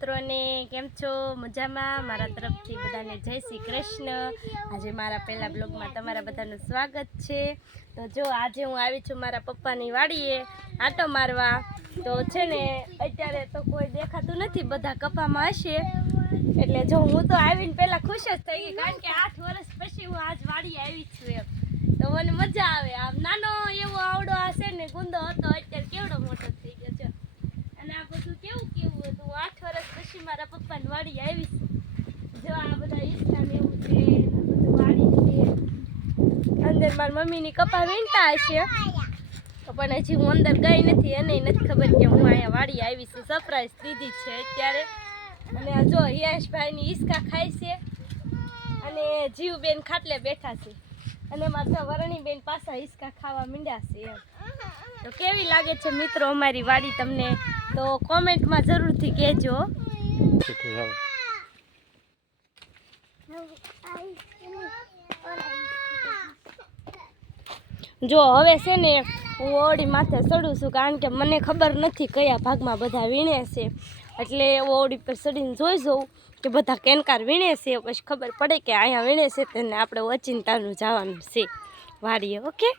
મિત્રોને કેમ છો? મજામાં? મારા તરફથી બધાને જય શ્રી કૃષ્ણ। આજે મારા પહેલા બ્લોગમાં તમારા બધાનું સ્વાગત છે। તો જો આજે હું આવી છું મારા પપ્પાની વાડીએ આંટો મારવા। તો છે ને અત્યારે તો કોઈ દેખાતું નથી, બધા કપામાં હશે, એટલે જો હું તો આવીને પહેલા ખુશ જ થઈ ગઈ, કારણ કે 8 વર્ષ પછી હું આજ વાડીએ આવી છું એમ। તો મને મજા આવે। આમ નાનો એવો આવડો આ છે ને ગુંદો હતો, અત્યારે કેવડો મોટો થઈ ગયો છે। અને આ બધું કેવું કેવું હતું, 8 વર્ષ પછી મારા પપ્પાની વાડી આવી છું। જો આ બધા ઈસકા ને એવું છે, બધું વાડી છે, અંદર મારી મમ્મીની કપા વીણતા હશે, તો પણ હજી હું અંદર ગઈ નથી, એને નથી ખબર કે હું અહીંયા વાડી આવી છું। સરપ્રાઈઝ દીધી છે અત્યારે। અને આ જો હિયાશભાઈની ઈસકા ખાય છે, અને જીવબેન ખાટલે બેઠા છે, અને મારા વરણીબેન પાછા હિસકા ખાવા માંડ્યા છે એમ। તો કેવી લાગે છે મિત્રો અમારી વાડી તમને? તો કોમેન્ટમાં જરૂરથી કહેજો। જો હવે છે ને હું ઓરડી માથે ચડું છું, કારણ કે મને ખબર નથી કયા ભાગમાં બધા વીણે છે, એટલે ઓરડી પર ચડીને જોઈ જોઉં કે બધા કેનકાર વીણે છે, પછી ખબર પડે કે અહીંયા વીણે છે, તેને આપણે ઓચિંતાનું જવાનું છે વાડીએ। ઓકે।